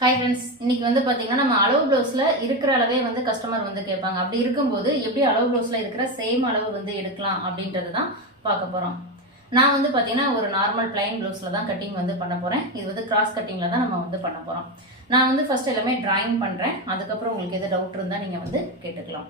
Hi friends இன்னைக்கு வந்து பார்த்தீங்கன்னா நம்ம அளவு ப்ளவுஸில் இருக்கிற அளவே வந்து கஸ்டமர் வந்து கேட்பாங்க. அப்படி இருக்கும்போது எப்படி அளவு ப்ளவுஸில் இருக்கிற சேம் அளவு வந்து எடுக்கலாம் அப்படின்றது தான் பார்க்க போகிறோம் நான் வந்து பார்த்தீங்கன்னா ஒரு நார்மல் பிளைன் ப்ளவுஸில் தான் கட்டிங் வந்து பண்ண போகிறேன் இது வந்து கிராஸ் கட்டிங்கில் தான் நம்ம வந்து பண்ண போகிறோம் நான் வந்து ஃபர்ஸ்ட் எல்லாமே ட்ராயிங் பண்ணுறேன் அதுக்கப்புறம் உங்களுக்கு எது டவுட் இருந்தால் நீங்கள் வந்து கேட்டுக்கலாம்.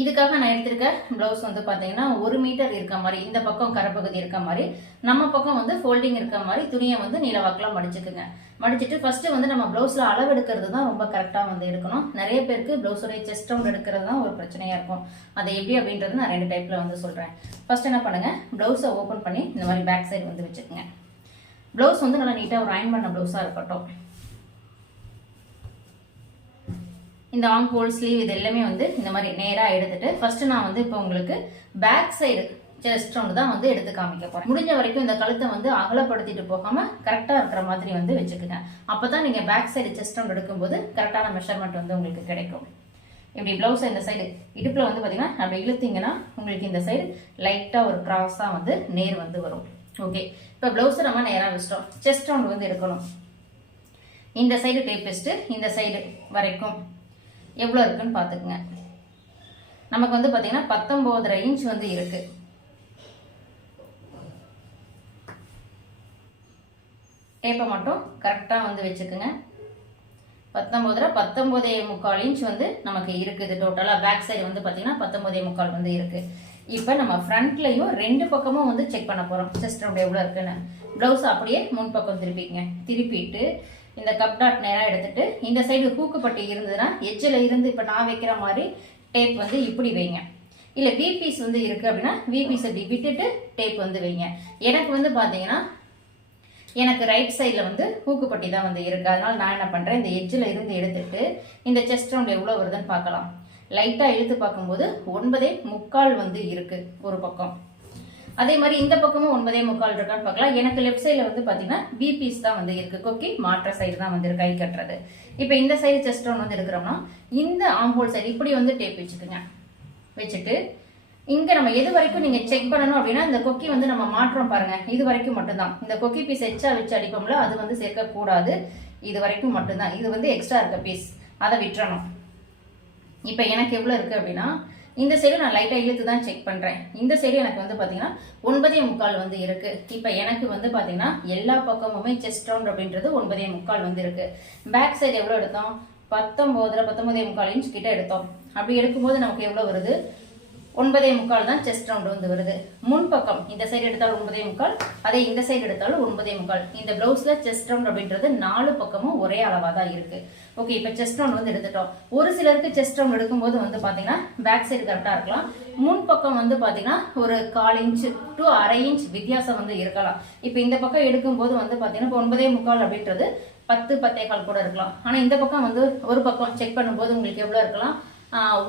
இதுக்காக நான் எடுத்திருக்க ப்ளவுஸ் வந்து பார்த்தீங்கன்னா ஒரு மீட்டர் இருக்க மாதிரி இந்த பக்கம் கரப்பகுதி இருக்க மாதிரி நம்ம பக்கம் வந்து ஃபோல்டிங் இருக்க மாதிரி துணியை வந்து நீளவாக்கில் மடிச்சுக்குங்க. மடிச்சுட்டு ஃபர்ஸ்ட் வந்து நம்ம ப்ளவுஸில் அளவு எடுக்கிறது தான் ரொம்ப கரெக்டாக வந்து எடுக்கணும். நிறைய பேருக்கு ப்ளவுஸோடைய செஸ்ட் ரவுண்ட் எடுக்கிறது தான் ஒரு பிரச்சனையாக இருக்கும். அதை எப்படி அப்படின்றது நான் ரெண்டு டைப்பில் வந்து சொல்கிறேன் ஃபர்ஸ்ட் என்ன பண்ணுங்க? ப்ளவுஸை ஓப்பன் பண்ணி இந்த மாதிரி பேக் சைடு வந்து வச்சுக்கோங்க. ப்ளவுஸ் வந்து நல்லா நீட்டாக ஒரு அயன் பண்ண ப்ளவுஸாக இருக்கட்டும். இந்த ஆம் ஹோல் ஸ்லீவ் இது எல்லாமே வந்து இந்த மாதிரி நேராக எடுத்துட்டு ஃபர்ஸ்ட் நான் வந்து இப்போ உங்களுக்கு பேக் சைடு செஸ்ட் ஒன்று தான் வந்து எடுத்து காமிக்க போகிறேன் முடிஞ்ச வரைக்கும் இந்த கழுத்தை வந்து அகலப்படுத்திட்டு போகாமல் கரெக்டாக இருக்கிற மாதிரி வந்து வச்சுக்கோங்க. அப்போ தான் நீங்கள் பேக் சைடு செஸ்ட் ஒன்று எடுக்கும்போது கரெக்டான மெஷர்மெண்ட் வந்து உங்களுக்கு கிடைக்கும். இப்படி ப்ளவுஸ் இந்த சைடு இடுப்பில் வந்து பார்த்தீங்கன்னா அப்படி இழுத்தீங்கன்னா உங்களுக்கு இந்த சைடு லைட்டாக ஒரு கிராஸாக வந்து நேர் வந்து வரும். ஓகே இப்போ ப்ளவுஸை நம்ம நேராக வச்சிட்டோம். செஸ்ட் ரவுண்ட் வந்து எடுக்கணும். இந்த சைடு டேப் வச்சுட்டு இந்த சைடு வரைக்கும். எவ்வளோ இருக்குன்னு பார்த்துக்குங்க. நமக்கு வந்து பார்த்தீங்கன்னா பத்தொம்போதரை இன்ச் வந்து இருக்கு. டேப்பை மட்டும் கரெக்டாக வந்து வச்சுக்குங்க. பத்தொம்போதரை பத்தொம்போதே முக்கால் இன்ச் வந்து நமக்கு இருக்குது. டோட்டலாக பேக் சைடு வந்து பார்த்தீங்கன்னா பத்தொம்போதே முக்கால் வந்து இருக்குது இப்போ நம்ம ஃப்ரண்ட்லையும் ரெண்டு பக்கமும் வந்து செக் பண்ண போகிறோம் செஸ்ட் எவ்வளோ இருக்குன்னு. ப்ளவுஸ் அப்படியே முன் பக்கம் திருப்பிக்கங்க. திருப்பிட்டு இந்த கப் டாட் நேராக எடுத்துட்டு இந்த சைடு ஹூக்கப்பட்டி இருந்ததுன்னா எஜ்ஜில் இருந்து இப்போ நான் வைக்கிற மாதிரி டேப் வந்து இப்படி வைங்க. இல்லை வி பீஸ் வந்து இருக்குது அப்படின்னா வி பீஸ் இப்படி விட்டுட்டு டேப் வந்து வைங்க. எனக்கு வந்து பார்த்தீங்கன்னா எனக்கு ரைட் சைடில் வந்து ஹூக்குப்பட்டி தான் வந்து இருக்குது அதனால் நான் என்ன பண்ணுறேன் இந்த எஜ்ஜில் இருந்து எடுத்துட்டு இந்த செஸ்ட் ரவுண்ட் எவ்வளோ வருதுன்னு பார்க்கலாம். லைட்டாக இழுத்து பார்க்கும்போது ஒன்பதே முக்கால் வந்து இருக்குது ஒரு பக்கம். அதே மாதிரி இந்த பக்கமும் ஒன்பதே முக்கால் இருக்கான்னு பார்க்கலாம். எனக்கு லெஃப்ட் சைடில் வந்து பார்த்தீங்கன்னா பி பீஸ் தான் வந்து இருக்கு. கொக்கி மாற்ற சைடு தான் வந்து கை கட்டுறது. இப்போ இந்த சைடு செஸ்ட் ஒன்று வந்து இருக்கிறோம்னா இந்த ஆம்போல் சைடு இப்படி வந்து டேப் வச்சுக்கோங்க. வச்சுட்டு இங்க நம்ம எது வரைக்கும் நீங்க செக் பண்ணணும் அப்படின்னா இந்த கொக்கி வந்து நம்ம மாற்றோம் பாருங்க. இது வரைக்கும் மட்டும்தான். இந்த கொக்கி பீஸ் எச்சா வச்சு அடிப்போம்ல அது வந்து சேர்க்க கூடாது இது வரைக்கும் மட்டும்தான். இது வந்து எக்ஸ்ட்ரா இருக்க பீஸ் அதை விட்டுறணும். இப்போ எனக்கு எவ்வளோ இருக்கு அப்படின்னா இந்த சைடு நான் லைட்டாக இழுத்து தான் செக் பண்ணுறேன் இந்த சைடு எனக்கு வந்து பார்த்தீங்கன்னா ஒன்பதே முக்கால் வந்து இருக்கு. இப்போ எனக்கு வந்து பார்த்தீங்கன்னா எல்லா பக்கமுமே செஸ்ட் ரவுண்ட் அப்படின்றது ஒன்பதே முக்கால் வந்து இருக்கு. பேக் சைடு எவ்வளோ எடுத்தோம்? பத்தொம்போதுல பத்தொன்பதே முக்கால் இன்ச் கிட்ட எடுத்தோம். அப்படி எடுக்கும்போது நமக்கு எவ்வளோ வருது? ஒன்பதே முக்கால் தான் செஸ்ட் ரவுண்ட் வந்து வருது. முன் பக்கம் இந்த சைடு எடுத்தாலும் ஒன்பதே முக்கால் அதே இந்த சைடு எடுத்தாலும் ஒன்பதே முக்கால். இந்த பிளவுஸ்ல செஸ்ட் ரவுண்ட் அப்படின்றது நாலு பக்கமும் ஒரே அளவாக தான் இருக்கு. ஓகே இப்போ செஸ்ட் ரவுண்ட் வந்து எடுத்துட்டோம். ஒரு சிலருக்கு செஸ்ட் ரவுண்ட் எடுக்கும்போது வந்து பாத்தீங்கன்னா பேக் சைடு கரெக்டா இருக்கலாம். முன் பக்கம் வந்து பாத்தீங்கன்னா ஒரு கால் இன்ச் டு அரை இன்ச் வித்தியாசம் வந்து இருக்கலாம். இப்போ இந்த பக்கம் எடுக்கும்போது வந்து பாத்தீங்கன்னா இப்போ ஒன்பதே முக்கால் அப்படின்றது பத்து பத்தே கால் கூட இருக்கலாம். ஆனா இந்த பக்கம் வந்து ஒரு பக்கம் செக் பண்ணும்போது உங்களுக்கு எவ்வளவு இருக்கலாம்?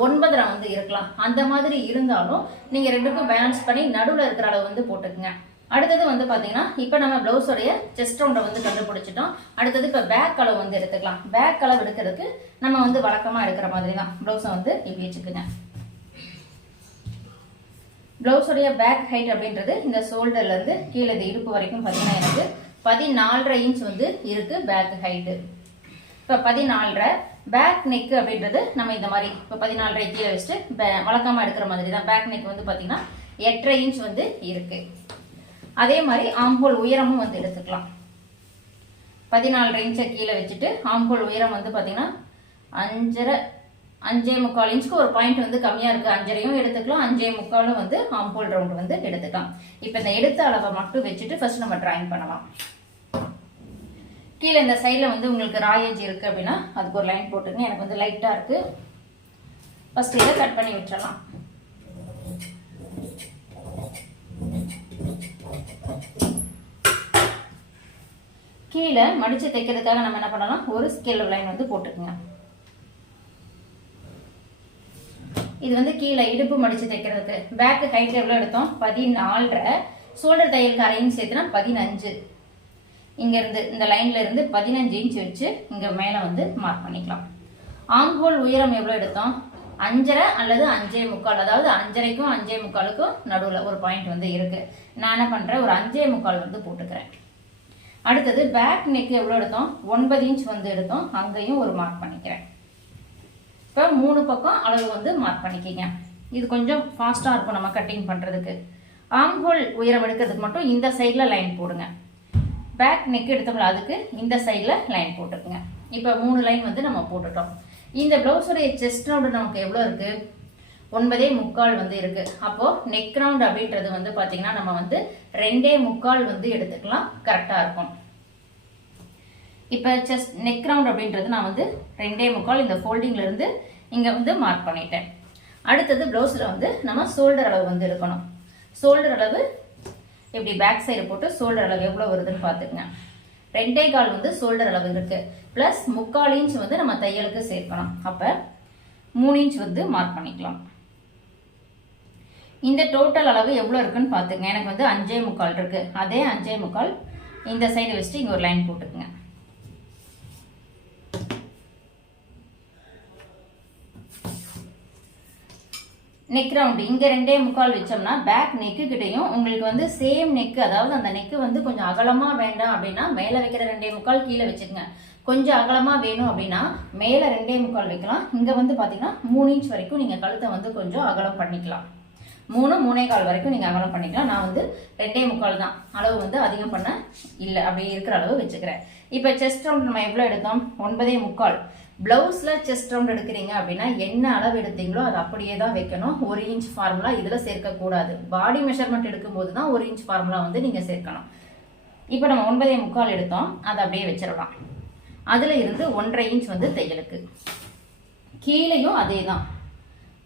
ஒன்பதரை வந்து இருக்கலாம். அந்த மாதிரி இருந்தாலும் நீங்க ரெண்டுக்கும் பேலன்ஸ் பண்ணி நடுவில் இருக்கிற அளவு வந்து போட்டுக்குங்க. அடுத்தது வந்து பார்த்தீங்கன்னா இப்போ நம்ம ப்ளவுஸோடைய செஸ்ட் ரவுண்டை வந்து கண்டுபிடிச்சிட்டோம். அடுத்தது இப்போ பேக் அளவு வந்து எடுத்துக்கலாம். பேக் அளவு எடுக்கிறதுக்கு நம்ம வந்து வழக்கமாக எடுக்கிற மாதிரி தான் ப்ளவுஸை வந்து இப்படி வச்சுக்குங்க. ப்ளவுஸோடைய பேக் ஹைட் அப்படின்றது இந்த ஷோல்டர்லேருந்து கீழே இருப்பு இடுப்பு வரைக்கும் பார்த்தீங்கன்னா எனக்கு பதினாலரை இன்ச் வந்து இருக்குது பேக் ஹைட்டு இப்போ பதினாலரை பேக் நெக் அப்படின்றது நம்ம இந்த மாதிரி இப்போ பதினாலரை கீழே வச்சுட்டு பே- எடுக்கிற மாதிரி தான் பேக் நெக் வந்து பார்த்தீங்கன்னா எட்டரை இன்ச் வந்து இருக்குது அதே மாதிரி ஆம்போல் உயரமும் வந்து எடுத்துக்கலாம். பதினாலு இன்ச்சை கீழே வச்சுட்டு ஆம்போல் உயரம் வந்து பார்த்தீங்கன்னா அஞ்சரை அஞ்சே முக்கால் இன்ச்சுக்கு ஒரு பாயிண்ட் வந்து கம்மியாக இருக்குது அஞ்சரையும் எடுத்துக்கலாம் அஞ்சே முக்காலும் வந்து ஆம்போல் ரவுண்ட் வந்து எடுத்துக்கலாம். இப்போ இந்த எடுத்த அளவை மட்டும் வச்சுட்டு ஃபர்ஸ்ட் நம்ம ட்ராயிங் பண்ணலாம். கீழே இந்த சைடில் வந்து உங்களுக்கு ராயேஜ் இருக்குது அப்படின்னா அதுக்கு ஒரு லைன் போட்டுருங்க எனக்கு வந்து லைட்டாக இருக்குது ஃபஸ்ட்டு இதை கட் பண்ணி விட்டுறலாம். கீழே மடித்து தைக்கிறதுக்காக நம்ம என்ன பண்ணலாம்? ஒரு ஸ்கேல் லைன் வந்து போட்டுக்குங்க. இது வந்து கீழே இடுப்பு மடித்து தைக்கிறதுக்கு. பேக்கு ஹைட் எவ்வளோ எடுத்தோம்? பதினாலரை. ஷோல்டர் தையலுக்கு அரை சேர்த்துனா பதினஞ்சு. இங்கேருந்து இந்த லைனில் இருந்து பதினஞ்சு இன்ச் வச்சு இங்கே மேலே வந்து மார்க் பண்ணிக்கலாம். ஆங்கோல் உயரம் எவ்வளோ எடுத்தோம்? அஞ்சரை அல்லது அஞ்சே முக்கால் அதாவது அஞ்சரைக்கும் அஞ்சே முக்காலுக்கும் நடுவில் ஒரு பாயிண்ட் வந்து இருக்கு. நான் என்ன பண்ணுறேன் ஒரு அஞ்சே முக்கால் வந்து போட்டுக்கிறேன். அடுத்தது பேக் நெக் எவ்வளோ எடுத்தோம்? ஒன்பது இன்ச் வந்து எடுத்தோம். அங்கேயும் ஒரு மார்க் பண்ணிக்கிறேன். இப்போ மூணு பக்கம் அளவு வந்து மார்க் பண்ணிக்கிங்க. இது கொஞ்சம் ஃபாஸ்ட்டாக இருக்கும் நம்ம கட்டிங் பண்ணுறதுக்கு ஆம் ஹோல் உயரம் எடுக்கிறதுக்கு மட்டும் இந்த சைடில் லைன் போடுங்க. பேக் நெக் எடுத்தோம்ல அதுக்கு இந்த சைடில் லைன் போட்டுக்குங்க. இப்போ மூணு லைன் வந்து நம்ம போட்டுட்டோம். இந்த ப்ளவுஸுடைய செஸ்ட் ரவுண்டு நமக்கு எவ்வளோ இருக்குது ஒன்பதே முக்கால் வந்து இருக்கு. அப்போ நெக் ரவுண்ட் அப்படின்றது வந்து பாத்தீங்கன்னா நம்ம வந்து ரெண்டே முக்கால் வந்து எடுத்துக்கலாம். கரெக்டா இருக்கும். இப்போ செஸ்ட் நெக் ரவுண்ட் அப்படின்றது நான் வந்து ரெண்டே முக்கால் இந்த ஃபோல்டிங்ல இருந்து இங்க வந்து மார்க் பண்ணிட்டேன். அடுத்தது ப்ளவுஸ்ல வந்து நம்ம ஷோல்டர் அளவு வந்து இருக்கணும். ஷோல்டர் அளவு இப்படி பேக் சைடு போட்டு ஷோல்டர் அளவு எவ்வளோ வருதுன்னு பார்த்துக்குங்க ரெண்டே கால் வந்து ஷோல்டர் அளவு இருக்கு. ப்ளஸ் முக்கால் இன்ச் வந்து நம்ம தையலுக்கு சேர்க்கலாம். அப்போ மூணு இன்ச் வந்து மார்க் பண்ணிக்கலாம். இந்த டோட்டல் அளவு எவ்வளோ இருக்குன்னு பார்த்துங்க எனக்கு வந்து அஞ்சே முக்கால் இருக்கு. அதே அஞ்சே முக்கால் இந்த சைடு வச்சுட்டு இங்கே ஒரு லைன் போட்டுக்குங்க. நெக் ரவுண்டு இங்கே ரெண்டே முக்கால் வச்சோம்னா பேக் நெக்கு கிட்டையும் உங்களுக்கு வந்து சேம் நெக்கு அதாவது அந்த நெக்கு வந்து கொஞ்சம் அகலமாக வேண்டாம் அப்படின்னா மேலே வைக்கிற ரெண்டே முக்கால் கீழே வச்சுக்கோங்க. கொஞ்சம் அகலமாக வேணும் அப்படின்னா மேலே ரெண்டே முக்கால் வைக்கலாம். இங்கே வந்து பார்த்தீங்கன்னா மூணு இன்ச் வரைக்கும் நீங்கள் கழுத்தை வந்து கொஞ்சம் அகலம் பண்ணிக்கலாம். மூணு மூணே கால் வரைக்கும் நீங்கள் அகலம் பண்ணிக்கலாம். நான் வந்து ரெண்டே முக்கால் தான். அளவு வந்து அதிகம் பண்ண இல்லை. அப்படி இருக்கிற அளவு வச்சுக்கிறேன். இப்போ செஸ்ட் ரவுண்ட் நம்ம எவ்வளோ எடுத்தோம்? ஒன்பதே முக்கால். பிளவுஸில் செஸ்ட் ரவுண்ட் எடுக்கிறீங்க அப்படின்னா என்ன அளவு எடுத்தீங்களோ அது அப்படியே தான் வைக்கணும். ஒரு இன்ச் ஃபார்முலா இதில் சேர்க்கக்கூடாது. பாடி மெஷர்மெண்ட் எடுக்கும்போது தான் ஒரு இன்ச் ஃபார்முலா வந்து நீங்கள் சேர்க்கணும். இப்போ நம்ம ஒன்பதே முக்கால் எடுத்தோம். அதை அப்படியே வச்சிடலாம். அதில் இருந்து ஒன்றரை இன்ச் வந்து தையலுக்கு. கீழேயும் அதே தான்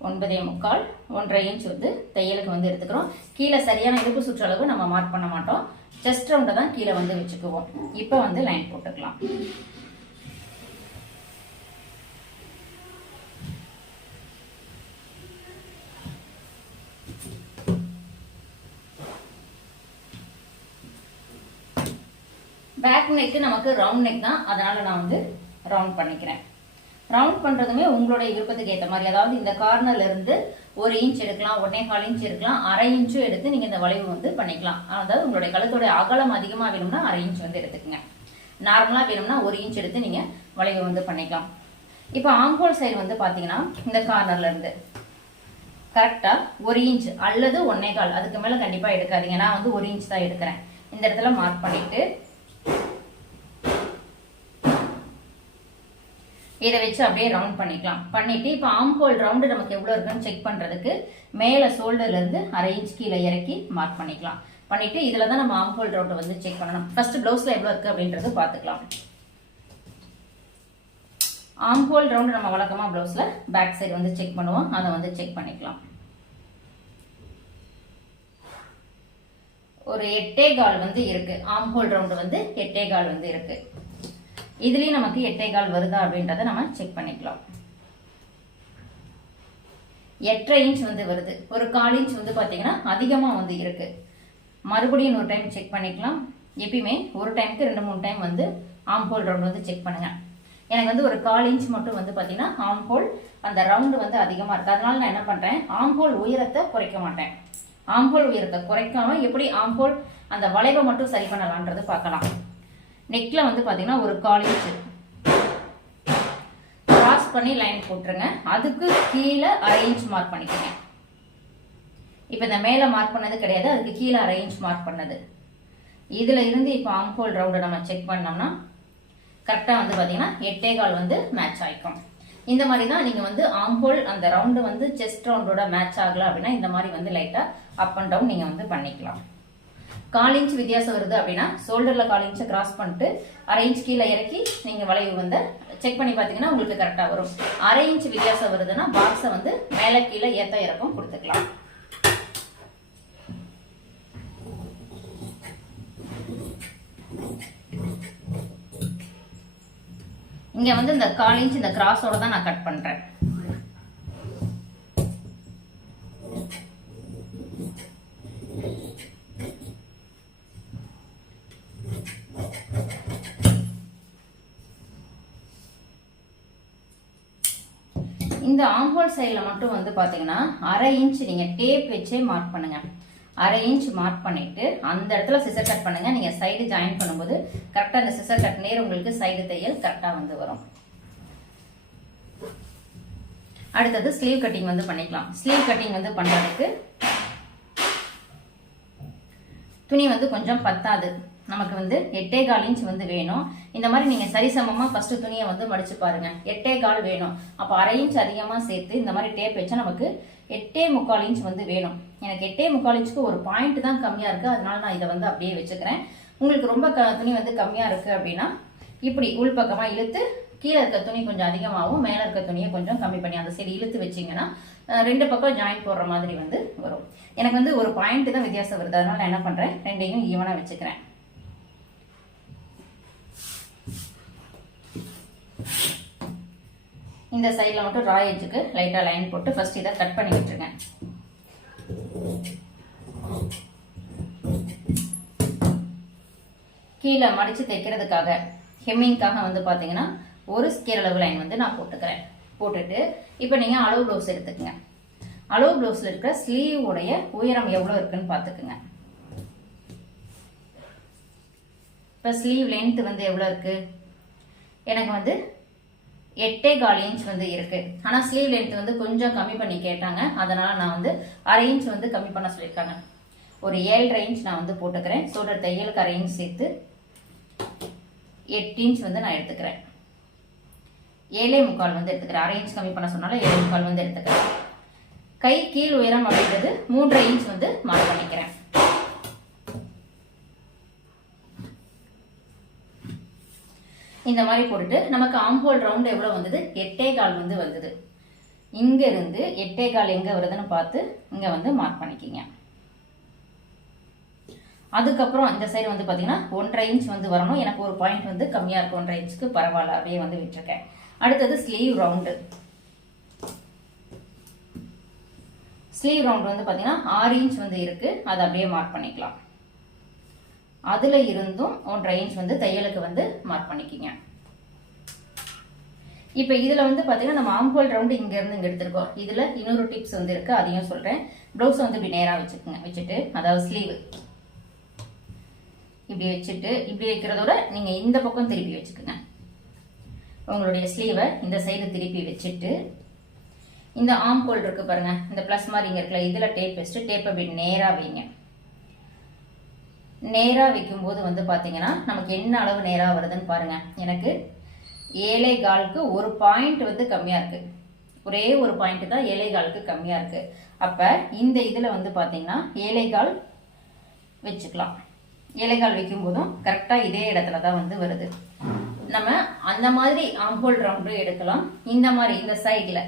ஒன்பதே முக்கால் ஒன்றரை இன்ச் வந்து தையலுக்கு வந்து எடுத்துக்கிறோம். கீழே சரியான இடுப்பு சுற்றளவு நம்ம மார்க் பண்ண மாட்டோம். செஸ்ட் ரவுண்டை தான் கீழே வந்து வச்சுக்குவோம். இப்போ வந்து லைன் போட்டுக்கலாம். பேக் நெக்கு நமக்கு ரவுண்ட் நெக் தான். அதனால நான் வந்து ரவுண்ட் பண்ணிக்கிறேன். ரவுண்ட் பண்றதுமே உங்களுடைய விருப்பத்துக்கு ஏற்ற மாதிரி. அதாவது இந்த கார்னர்ல இருந்து ஒரு இன்ச் எடுக்கலாம் ஒன்னே கால் இன்ச் எடுக்கலாம் அரை இன்ச்சும் எடுத்து நீங்க இந்த வளைவு வந்து பண்ணிக்கலாம். அதாவது உங்களுடைய கழுத்துடைய அகலம் அதிகமா வேணும்னா அரை இன்ச் வந்து எடுத்துக்கங்க. நார்மலா வேணும்னா ஒரு இன்ச் எடுத்து நீங்க வளைவு வந்து பண்ணிக்கலாம். இப்போ ஆம்போல் சைடு வந்து பாத்தீங்கன்னா இந்த கார்னர்ல இருந்து. கரெக்டா ஒரு இன்ச் அல்லது ஒன்னே கால். அதுக்கு மேல கண்டிப்பா எடுக்காதீங்க. நான் வந்து ஒரு இன்ச் தான் எடுக்கிறேன். இந்த இடத்துல மார்க் பண்ணிட்டு இதை வச்சு அப்படியே ரவுண்ட் பண்ணிக்கலாம். பண்ணிட்டு இப்போ ஆம்போல் ரவுண்டு நமக்கு எவ்வளோ இருக்குன்னு செக் பண்ணுறதுக்கு மேலே ஷோல்டர்லேருந்து அரை இன்ச் கீழே இறக்கி மார்க் பண்ணிக்கலாம். பண்ணிட்டு இதில் தான் நம்ம ஆம்போல் ரவுண்டை வந்து செக் பண்ணணும். ஃபர்ஸ்ட் ப்ளவுஸில் எவ்வளோ இருக்குது அப்படின்றது பார்த்துக்கலாம். ஆம்போல் ரவுண்டு நம்ம வழக்கமாக ப்ளவுஸில் பேக் சைடு வந்து செக் பண்ணுவோம். அதை வந்து செக் பண்ணிக்கலாம். ஒரு எட்டே கால் வந்து இருக்கு. ஆம்போல் ரவுண்டு வந்து எட்டே கால் வந்து இருக்கு. இதுலயும் நமக்கு எட்டை கால் வருதா அப்படின்றத நம்ம செக் பண்ணிக்கலாம். எட்டரை இன்ச் வந்து வருது. ஒரு கால் இன்ச் வந்து பாத்தீங்கன்னா அதிகமா வந்து இருக்கு. மறுபடியும் ஒரு டைம் செக் பண்ணிக்கலாம். எப்பயுமே ஒரு டைமுக்கு ரெண்டு மூணு டைம் வந்து ஆம்போல் ரவுண்ட் வந்து செக் பண்ணுங்க. எனக்கு வந்து ஒரு கால் இன்ச் மட்டும் வந்து பாத்தீங்கன்னா ஆம்போல் அந்த ரவுண்டு வந்து அதிகமா இருக்கு. அதனால நான் என்ன பண்றேன்? ஆம்போல் உயரத்தை குறைக்க மாட்டேன். ஆம்போல் உயரத்தை குறைக்காம எப்படி ஆம்போல் அந்த வளைவை மட்டும் சரி பண்ணலான்றது பார்க்கலாம். நெக்கில் வந்து பார்த்தீங்கன்னா ஒரு கால் இன்ச் கிராஸ் பண்ணி லைன் போட்டுருங்க. அதுக்கு கீழே அரை இன்ச் மார்க் பண்ணிக்கோங்க. இப்போ இந்த மேலே மார்க் பண்ணது கிடையாது. அதுக்கு கீழே அரை இன்ச் மார்க் பண்ணது. இதில் இருந்து இப்போ ஆம்போல் ரவுண்டை நம்ம செக் பண்ணோம்னா கரெக்டாக வந்து பார்த்தீங்கன்னா எட்டே கால் வந்து மேட்ச் ஆகிக்கும் இந்த மாதிரி தான் நீங்கள் வந்து ஆம்போல் அந்த ரவுண்டு வந்து செஸ்ட் ரவுண்டோட மேட்ச் ஆகலை அப்படின்னா இந்த மாதிரி வந்து லைட்டாக அப் அண்ட் டவுன் நீங்கள் வந்து பண்ணிக்கலாம். கால் இன்ச் வித்தியாசம் வருது அப்படின்னா ஷோல்டரில் கால் இன்ச்சை கிராஸ் பண்ணிட்டு அரை இன்ச் கீழே இறக்கி நீங்கள் வளைவு வந்து செக் பண்ணி பார்த்தீங்கன்னா உங்களுக்கு கரெக்டாக வரும். அரை இன்ச் வித்தியாசம் வருதுன்னா பாக்ஸை வந்து மேலே கீழே ஏற்ற இறக்கம் கொடுத்துக்கலாம். இங்கே வந்து இந்த கால் இன்ச் இந்த கிராஸோட தான் நான் கட் பண்ணுறேன் இந்த ஆம்ஹோல் சைடில் மட்டும் வந்து பார்த்தீங்கன்னா அரை இன்ச் நீங்கள் டேப் வச்சே மார்க் பண்ணுங்க. அரை இன்ச் மார்க் பண்ணிட்டு அந்த இடத்துல சிசர் கட் பண்ணுங்க. நீங்கள் சைடு ஜாயின் பண்ணும்போது கரெக்டாக அந்த சிசர் கட் நேர் உங்களுக்கு சைடு தையல் கரெக்டாக வந்து வரும். அடுத்தது ஸ்லீவ் கட்டிங் வந்து பண்ணிக்கலாம். ஸ்லீவ் கட்டிங் வந்து பண்ணுறதுக்கு துணி வந்து கொஞ்சம் பத்தாது. நமக்கு வந்து எட்டே கால் இன்ச் வந்து வேணும். இந்த மாதிரி நீங்க சரிசமமா ஃபர்ஸ்ட் துணியை வந்து மடிச்சு பாருங்க. எட்டே கால் வேணும். அப்போ அரை இன்ச் அதிகமா சேர்த்து இந்த மாதிரி டேப் வச்சா நமக்கு எட்டே முக்கால் இன்ச் வந்து வேணும். எனக்கு எட்டே முக்கால் இன்ச்சுக்கு ஒரு பாயிண்ட் தான் கம்மியா இருக்கு. அதனால நான் இதை வந்து அப்படியே வச்சுக்கிறேன். உங்களுக்கு ரொம்ப க துணி வந்து கம்மியா இருக்கு அப்படின்னா இப்படி உள்பக்கமா இழுத்து கீழே இருக்க துணி கொஞ்சம் அதிகமாகவும் மேலே இருக்க துணியை கொஞ்சம் கம்மி பண்ணி அந்த சைடு இழுத்து வச்சிங்கன்னா ரெண்டு பக்கம் ஜாயின் போடுற மாதிரி வந்து வரும். எனக்கு வந்து ஒரு பாயிண்ட் தான் வித்தியாசம் வருது. அதனால நான் என்ன பண்ணுறேன் ரெண்டையும் ஈவனாக வச்சுக்கிறேன். இந்த சைடில் மட்டும் ரா எட்ஜுக்கு லைட்டாக லைன் போட்டு ஃபர்ஸ்ட் இதை கட் பண்ணி விட்டுருங்க கீழே மடித்து தைக்கிறதுக்காக ஹெம்மிங்காக வந்து பார்த்தீங்கன்னா ஒரு ஸ்கேல் அளவு லைன் வந்து நான் போட்டுக்கிறேன். போட்டுட்டு இப்போ நீங்கள் அளவு ப்ளவுஸ் எடுத்துக்கங்க. அளவு ப்ளவுஸில் இருக்கிற ஸ்லீவ் உடைய உயரம் எவ்வளோ இருக்குன்னு பார்த்துக்குங்க இப்போ ஸ்லீவ் லென்த் வந்து எவ்வளோ இருக்குது எனக்கு வந்து எட்டே கால் இன்ச் வந்து இருக்கு. ஆனால் ஸ்லீவ் லென்த் வந்து கொஞ்சம் கம்மி பண்ணி கேட்டாங்க. அதனால நான் வந்து அரை இன்ச் வந்து கம்மி பண்ண சொல்லியிருக்காங்க. ஒரு ஏழரை இன்ச் நான் வந்து போட்டுக்கிறேன். சோடர் தையலுக்கு அரை இன்ச் சேர்த்து எட்டு இன்ச் வந்து நான் எடுத்துக்கிறேன். ஏழே முக்கால் வந்து எடுத்துக்கிறேன். அரை இன்ச் கம்மி பண்ண சொன்னாலும் ஏழே முக்கால் வந்து எடுத்துக்கிறேன். கை கீழ் உயரம் அப்படின்றது மூன்றரை இன்ச் வந்து மார்க் பண்ணிக்கிறேன். இந்த மாதிரி போட்டுட்டு நமக்கு ஆம்போல் ரவுண்ட் எவ்வளோ வந்தது? எட்டே கால் வந்து வந்தது இங்கேருந்து எட்டே கால் எங்கே வருதுன்னு பார்த்து இங்கே வந்து மார்க் பண்ணிக்கிங்க. அதுக்கப்புறம் இந்த சைடு வந்து பார்த்தீங்கன்னா ஒன்றரை இன்ச் வந்து வரணும். எனக்கு ஒரு பாயிண்ட் வந்து கம்மியாக இருக்கும் ஒன்றரை இன்ச்சுக்கு பரவாயில்ல அப்படியே வந்து விட்டுருக்கேன். அடுத்தது ஸ்லீவ் ரவுண்டு ஸ்லீவ் ரவுண்ட் வந்து பார்த்தீங்கன்னா ஆறு இன்ச் வந்து இருக்குது அதை அப்படியே மார்க் பண்ணிக்கலாம். அதில் இருந்தும் ஒன்றரை இன்ச் வந்து தையலுக்கு வந்து மார்க் பண்ணிக்கிங்க. இப்போ இதில் வந்து பார்த்தீங்கன்னா நம்ம ஆம்போல் ரவுண்டு இங்கேருந்து இங்கே எடுத்துருக்கோம். இதில் இன்னொரு டிப்ஸ் வந்து இருக்கு அதையும் சொல்கிறேன் ப்ளவுஸ் வந்து இப்படி நேராக வச்சுக்கோங்க வச்சுட்டு அதாவது ஸ்லீவ் இப்படி வச்சுட்டு இப்படி வைக்கிறதோட நீங்கள் இந்த பக்கம் திருப்பி வச்சுக்கோங்க. உங்களுடைய ஸ்லீவை இந்த சைடு திருப்பி வச்சுட்டு இந்த ஆம் ஹோல் பாருங்கள் இந்த ப்ளஸ் மாதிரி இங்கே இருக்குல்ல இதில் டேப் வச்சுட்டு டேப் அப்படி நேராக வைங்க. நேராக வைக்கும்போது வந்து பார்த்தீங்கன்னா நமக்கு என்ன அளவு நேராக வருதுன்னு பாருங்க. எனக்கு ஏழை காலுக்கு ஒரு பாயிண்ட் வந்து கம்மியாக இருக்குது ஒரே ஒரு பாயிண்ட் தான் ஏழை காலுக்கு கம்மியாக இருக்குது அப்போ இந்த இதில் வந்து பார்த்தீங்கன்னா ஏழை கால் வச்சுக்கலாம். ஏழைகால் வைக்கும் போதும் கரெக்டாக இதே இடத்துல தான் வந்து வருது. நம்ம அந்த மாதிரி ஆம்போல் ரவுண்டும் எடுக்கலாம். இந்த மாதிரி இந்த சைடில்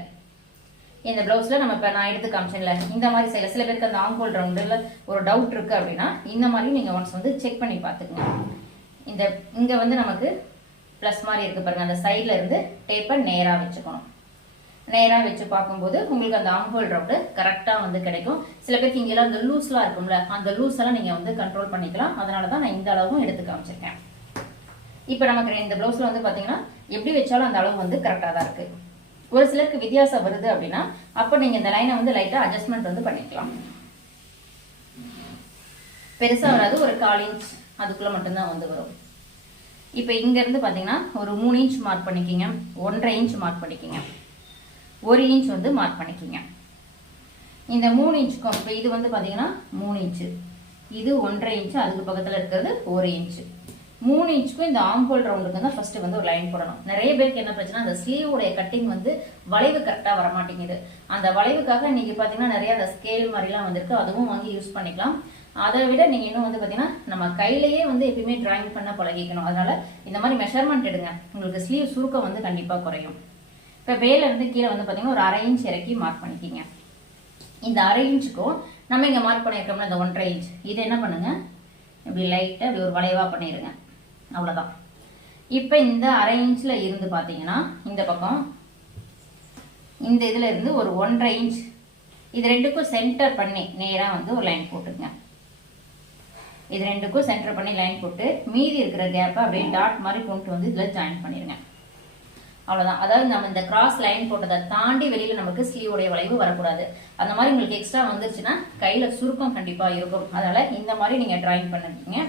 இந்த பிளவுஸ்ல நம்ம இப்ப நான் எடுத்து காமிச்சேன்ல இந்த மாதிரி சைடுல சில பேருக்கு அந்த ஆங்கோல் ரவுண்டில் ஒரு டவுட் இருக்கு அப்படின்னா இந்த மாதிரி நீங்க ஒன்ஸ் வந்து செக் பண்ணி பாத்துக்கங்க இந்த இங்க வந்து நமக்கு ப்ளஸ் மாதிரி இருக்கு பாருங்க. அந்த சைடில் இருந்து டேப்பை நேரா வச்சுக்கணும். நேரா வச்சு பார்க்கும்போது உங்களுக்கு அந்த ஆங்கோல் ரவுண்டு கரெக்டா வந்து கிடைக்கும். சில பேருக்கு இங்கெல்லாம் அந்த லூஸ்லாம் இருக்கும்ல அந்த லூஸ் எல்லாம் நீங்க வந்து கண்ட்ரோல் பண்ணிக்கலாம். அதனால தான் நான் இந்த அளவும் எடுத்து காமிச்சிருக்கேன். இப்போ நமக்கு இந்த பிளவுஸ்ல வந்து பாத்தீங்கன்னா எப்படி வச்சாலும் அந்த அளவு வந்து கரெக்டா தான் இருக்கு. ஒரு சிலருக்கு வித்தியாசம் வருது அப்படின்னா அப்போ நீங்க இந்த லைனை வந்து லைட்டா அட்ஜஸ்ட்மெண்ட் வந்து பண்ணிக்கலாம். பெருசா வராது ஒரு கால் இன்ச் அதுக்குள்ள மட்டும்தான் வந்து வரும். இப்போ இங்க இருந்து பாத்தீங்கன்னா ஒரு மூணு இன்ச் மார்க் பண்ணிக்கிங்க. ஒன்றரை இன்ச் மார்க் பண்ணிக்கிங்க. ஒரு இன்ச் வந்து மார்க் பண்ணிக்கிங்க. இந்த மூணு இன்ச்சுக்கும் இப்போ இது வந்து பாத்தீங்கன்னா மூணு இன்ச்சு இது ஒன்றரை இன்ச்சு அதுக்கு பக்கத்துல இருக்கிறது ஒரு இன்ச்சு மூணு இன்ச்சுக்கும் இந்த ஆம்போல் ரவுண்டுக்கு தான் ஃபர்ஸ்ட் வந்து ஒரு லைன் போடணும். நிறைய பேருக்கு என்ன பிரச்சனை அந்த ஸ்லீவ் உடைய கட்டிங் வந்து வளைவு கரெக்டாக வர மாட்டேங்குது அந்த வளைவுக்காக இன்னைக்கு பாத்தீங்கன்னா நிறைய அந்த ஸ்கேல் மாதிரிலாம் வந்திருக்கு. அதுவும் வாங்கி யூஸ் பண்ணிக்கலாம். அதை விட நீங்க இன்னும் வந்து பாத்தீங்கன்னா நம்ம கையிலேயே வந்து எப்பயுமே டிராயிங் பண்ண பழகிக்கணும். அதனால இந்த மாதிரி மெஷர்மெண்ட் எடுங்க. உங்களுக்கு ஸ்லீவ் சுருக்கம் வந்து கண்டிப்பா குறையும். இப்போ மேல இருந்து கீழே வந்து பாத்தீங்கன்னா ஒரு அரை இன்ச் இறக்கி மார்க் பண்ணிக்கிங்க. இந்த அரை இன்ச்சுக்கும் நம்ம இங்க மார்க் பண்ணியிருக்கோம்னா இந்த ஒன்றரை இன்ச் இது என்ன பண்ணுங்க? இப்படி லைட்டா இப்படி ஒரு வளைவா பண்ணிடுங்க அவ்வளோதான் இப்போ இந்த அரை இன்ச்சில் இருந்து பார்த்தீங்கன்னா இந்த பக்கம் இந்த இதில் இருந்து ஒரு ஒன்றரை இன்ச். இது ரெண்டுக்கும் சென்டர் பண்ணி நேராக வந்து ஒரு லைன் போட்டுருங்க இது ரெண்டுக்கும் சென்டர் பண்ணி லைன் போட்டு மீதி இருக்கிற கேப்பை அப்படியே டாட் மாதிரி கொண்டு வந்து இதில் ஜாயின் பண்ணிடுங்க அவ்வளோதான் அதாவது நம்ம இந்த கிராஸ் லைன் போட்டதை தாண்டி வெளியில் நமக்கு ஸ்லீவோடைய வளைவு வரக்கூடாது. அந்த மாதிரி உங்களுக்கு எக்ஸ்ட்ரா வந்துருச்சுன்னா கையில் சுருக்கம் கண்டிப்பாக இருக்கும். அதனால் இந்த மாதிரி நீங்கள் ட்ராயிங் பண்ணிருக்கீங்க.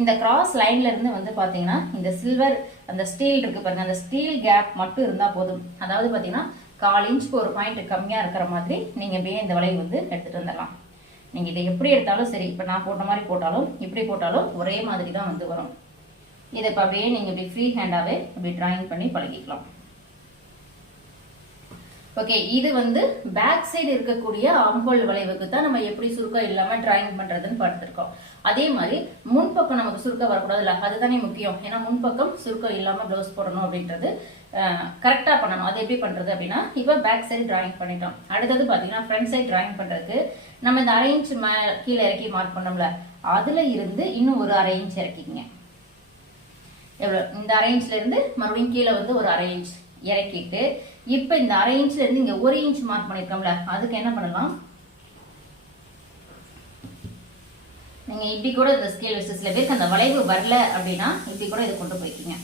இந்த கிராஸ் லைன்ல இருந்து வந்து பாத்தீங்கன்னா இந்த சில்வர் அந்த ஸ்டீல் இருக்கு பாருங்க அந்த ஸ்டீல் கேப் மட்டும் இருந்தா போதும். அதாவது பாத்தீங்கன்னா கால் இன்ச்சுக்கு ஒரு பாயிண்ட் கம்மியா இருக்கிற மாதிரி நீங்க அப்படியே இந்த வளைவு வந்து எடுத்துட்டு வந்துடலாம். நீங்க இதை எப்படி எடுத்தாலும் சரி இப்ப நான் போட்ட மாதிரி போட்டாலும் இப்படி போட்டாலும் ஒரே மாதிரி தான் வந்து வரும். இதை இப்போ அப்படியே நீங்க இப்படி ஃப்ரீ ஹேண்டாவே இப்படி டிராயிங் பண்ணி பழகிக்கலாம். ஓகே இது வந்து பேக் சைடு இருக்கக்கூடிய அம்பல் வளைவுக்கு தான் நம்ம எப்படி சுருக்கம் இல்லாம டிராயிங் பண்றதுன்னு பார்த்துருக்கோம். அதே மாதிரி முன்பக்கம் நமக்கு சுருக்கம் வரக்கூடாதுல்ல? அதுதானே முக்கியம். ஏன்னா முன்பக்கம் சுருக்கம் இல்லாம ப்ளவுஸ் போடணும் அப்படின்றது கரெக்டா பண்ணணும். அது எப்படி பண்றது அப்படின்னா இப்போ பேக் சைடு டிராயிங் பண்ணிட்டோம். அடுத்தது பாத்தீங்கன்னா ஃப்ரண்ட் சைடு டிராயிங் பண்றதுக்கு நம்ம இந்த அரை இன்ச் கீழே இறக்கி மார்க் பண்ணோம்ல அதுல இருந்து இன்னும் ஒரு அரை இன்ச் இறக்கிக்கங்க. எவ்வளோ இந்த அரை இன்ச்ல இருந்து மறுபடியும் கீழே வந்து ஒரு அரை இன்ச் இறக்கிட்டு இப்போ இந்த அரை இன்ச்ல இருந்து இங்க ஒரு இன்ச் மார்க் பண்ணிருக்கோம்ல அதுக்கு என்ன பண்ணலாம்? நீங்க இப்படி கூட இந்த ஸ்கேல் வச்சு சில பேருக்கு அந்த வளைவு வரல அப்படின்னா இப்படி கூட இதை கொண்டு போய்க்கிங்க.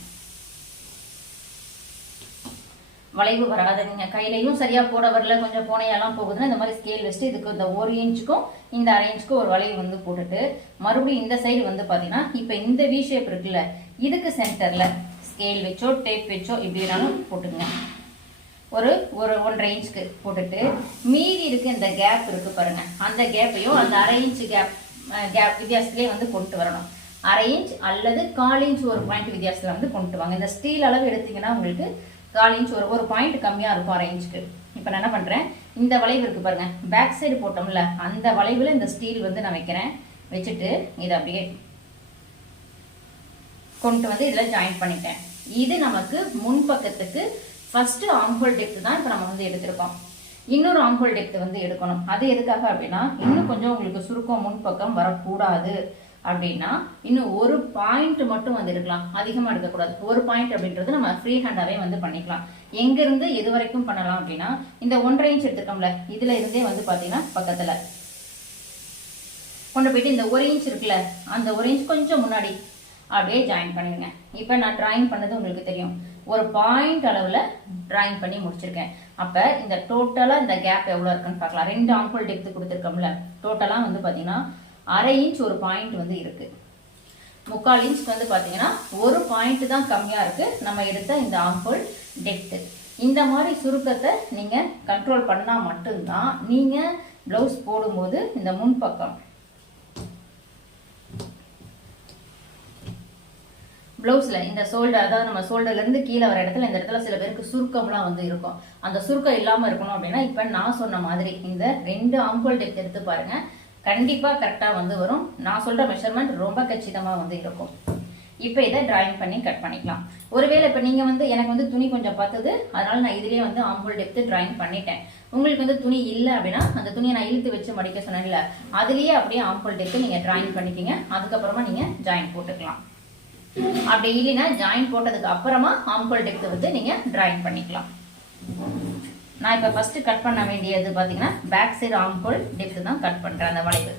வளைவு வராது நீங்க கையிலையும் சரியா போட வரல கொஞ்சம் போனையெல்லாம் போகுதுன்னா இந்த மாதிரி ஸ்கேல் வச்சுட்டு இதுக்கு இந்த ஒரு இன்ச்சுக்கும் இந்த அரை இன்ச்சுக்கும் ஒரு வளைவு வந்து போட்டுட்டு மறுபடியும் இந்த சைடு வந்து பாத்தீங்கன்னா இப்ப இந்த வி ஷேப் இருக்குல்ல இதுக்கு சென்டர்ல ஸ்கேல் வச்சோ டேப் வச்சோ இப்படி வேணாலும் போட்டுங்க ஒரு ஒரு ஒன்றரை இன்ச்சுக்கு போட்டுட்டு மீதி இருக்கு இந்த கேப் இருக்கு பாருங்க. அந்த கேப்பையும் அந்த அரை இன்ச் கேப் கேப் வித்தியாசத்துலேயே வந்து கொண்டு வரணும். அரை இன்ச் அல்லது கால் இன்ச் ஒரு பாயிண்ட் வித்தியாசத்தில் வந்து கொண்டு வாங்க. இந்த ஸ்டீல் அளவு எடுத்தீங்கன்னா உங்களுக்கு கால் இன்ச் ஒரு ஒரு பாயிண்ட் கம்மியாக இருக்கும் அரை இன்ச்சுக்கு. இப்போ நான் என்ன பண்ணுறேன் இந்த வளைவு இருக்கு பாருங்க. பேக் சைடு போட்டோம்ல அந்த வளைவில் இந்த ஸ்டீல் வந்து நான் வைக்கிறேன். வச்சுட்டு இதை அப்படியே கொண்டு வந்து இதில் ஜாயின் பண்ணிட்டேன். இது நமக்கு முன்பக்கத்துக்கு ஃபர்ஸ்ட் ஆம்ஹோல் டெப்த் தான் இப்போ நம்ம வந்து எடுத்திருக்கோம். இன்னொரு ஆம்ஹோல் டெப்த் வந்து எடுக்கணும். அது எதுக்காக அப்படின்னா இன்னும் கொஞ்சம் உங்களுக்கு சுருக்கம் முன்பக்கம் வரக்கூடாது அப்படின்னா இன்னும் ஒரு பாயிண்ட் மட்டும் வந்து எடுக்கலாம். அதிகமாக எடுக்கக்கூடாது. ஒரு பாயிண்ட் அப்படின்றது நம்ம ஃப்ரீ ஹேண்டாகவே வந்து பண்ணிக்கலாம். எங்கேருந்து எது வரைக்கும் பண்ணலாம் அப்படின்னா இந்த ஒன்றரை இன்ச் எடுத்துருக்கோம்ல இதுல இருந்தே வந்து பார்த்தீங்கன்னா பக்கத்தில். கொண்டு போயிட்டு இந்த ஒரு இன்ச் இருக்குல்ல அந்த ஒரு இன்ச் கொஞ்சம் முன்னாடி அப்படியே ஜாயின் பண்ணிடுங்க. இப்போ நான் ட்ராயிங் பண்ணது உங்களுக்கு தெரியும். ஒரு பாயிண்ட் அளவில் டிராயிங் பண்ணி முடிச்சிருக்கேன். அப்போ இந்த டோட்டலாக இந்த கேப் எவ்வளோ இருக்குன்னு பார்க்கலாம். ரெண்டு ஆம்பிள் டெப்த் கொடுத்துருக்கோம்ல. டோட்டலாக வந்து பார்த்தீங்கன்னா அரை இன்ச் ஒரு பாயிண்ட் வந்து இருக்குது முக்கால் இன்ச் வந்து பார்த்தீங்கன்னா ஒரு பாயிண்ட் தான் கம்மியாக இருக்குது நம்ம எடுத்த இந்த ஆம்பிள் டெப்த் இந்த மாதிரி சுருக்கத்தை நீங்கள் கண்ட்ரோல் பண்ணால் மட்டும்தான் நீங்கள் ப்ளவுஸ் போடும்போது இந்த முன்பக்கம் ப்ளவுஸில் இந்த ஷோல்டர் அதாவது நம்ம ஷோல்டர்லேருந்து கீழே வர இடத்துல இந்த இடத்துல சில பேருக்கு சுருக்கம்லாம் வந்து இருக்கும். அந்த சுருக்கம் இல்லாமல் இருக்கணும் அப்படின்னா இப்போ நான் சொன்ன மாதிரி இந்த ரெண்டு ஆம்புல் டெப்த் எடுத்து பாருங்கள் கண்டிப்பாக கரெக்டாக வந்து வரும். நான் சொல்கிற மெஷர்மெண்ட் ரொம்ப கச்சிதமாக வந்து இருக்கும். இப்போ இதை டிராயிங் பண்ணி கட் பண்ணிக்கலாம். ஒருவேளை இப்போ நீங்கள் வந்து எனக்கு வந்து துணி கொஞ்சம் பார்த்தது அதனால நான் இதுலேயே வந்து ஆம்பூல் டெப்த்து டிராயிங் பண்ணிட்டேன். உங்களுக்கு வந்து துணி இல்லை அப்படின்னா அந்த துணியை நான் இழுத்து வச்சு மடிக்க சொன்னேன்ல அதுலேயே அப்படியே ஆம்பூல் டெப்த்து நீங்கள் டிராயிங் பண்ணிக்கிங்க. அதுக்கப்புறமா நீங்கள் ஜாயின் போட்டுக்கலாம். அப்படி இல்லைன்னா ஜாயின் போட்டதுக்கு அப்புறமா ஆம்கோல் டெப்த் வந்து நீங்க டிராயிங் பண்ணிக்கலாம். நான் இப்ப ஃபர்ஸ்ட் கட் பண்ண வேண்டியது பாத்தீங்கன்னா பேக் சைடு ஆம்கோல் டெப்த் தான் கட் பண்றேன் அந்த வளைவு.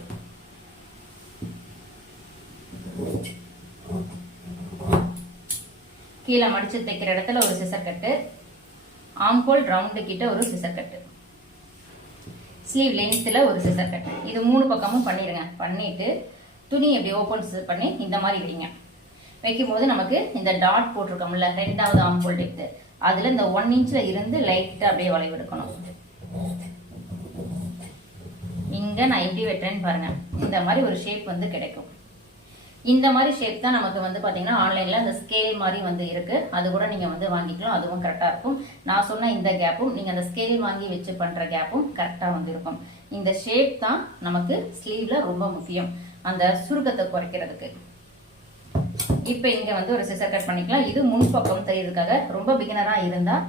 கீழே மடிச்சு தைக்கிற இடத்துல ஒரு சிசர் கட்டு ஆம்போல் ரவுண்டு கிட்ட ஒரு சிசர் கட்டு ஸ்லீவ் லென்த்தில் ஒரு சிசர் கட்டு இது மூணு பக்கமும் பண்ணிடுங்க பண்ணிட்டு துணி எப்படி ஓப்பன் பண்ணி இந்த மாதிரி விடுங்க வைக்கும்போது நமக்கு இந்த டாட் போட்டிருக்கோம்ல ரெண்டாவது ஆம்போல் டெப்த்து அதில் இந்த ஒன் இன்ச்சில் இருந்து லைட்டாக அப்படியே வளைவு எடுக்கணும். இங்கே நான் எப்படி வெட்டுறேன்னு பாருங்கள் இந்த மாதிரி ஒரு ஷேப் வந்து கிடைக்கும். இந்த மாதிரி ஷேப் தான் நமக்கு வந்து பார்த்தீங்கன்னா ஆன்லைனில் அந்த ஸ்கேல் மாதிரி வந்து இருக்குது அது கூட நீங்கள் வந்து வாங்கிக்கலாம். அதுவும் கரெக்டாக இருக்கும். நான் சொன்ன இந்த கேப்பும் நீங்கள் அந்த ஸ்கேல் வாங்கி வச்சு பண்ணுற கேப்பும் கரெக்டாக வந்து இருக்கும். இந்த ஷேப் தான் நமக்கு ஸ்லீவில் ரொம்ப முக்கியம். அந்த சுருக்கத்தை குறைக்கிறதுக்கு. இப்போ இங்கே வந்து ஒரு சிசர் கட் பண்ணிக்கலாம். இது முன்பக்கம் தெரியறதுக்காக ரொம்ப பிகினராக இருந்தால்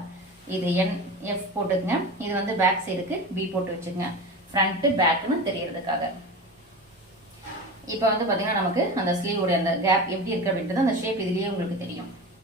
இது என் எஃப் போட்டுக்குங்க. இது வந்து பேக் சைடுக்கு பி போட்டு வச்சுக்கோங்க. ஃப்ரண்ட்டு பேக்குன்னு தெரியறதுக்காக. இப்போ வந்து பார்த்தீங்கன்னா நமக்கு அந்த ஸ்லீவோட அந்த கேப் எப்படி இருக்குது அப்படின்றது அந்த ஷேப் இதுலேயே உங்களுக்கு தெரியும்.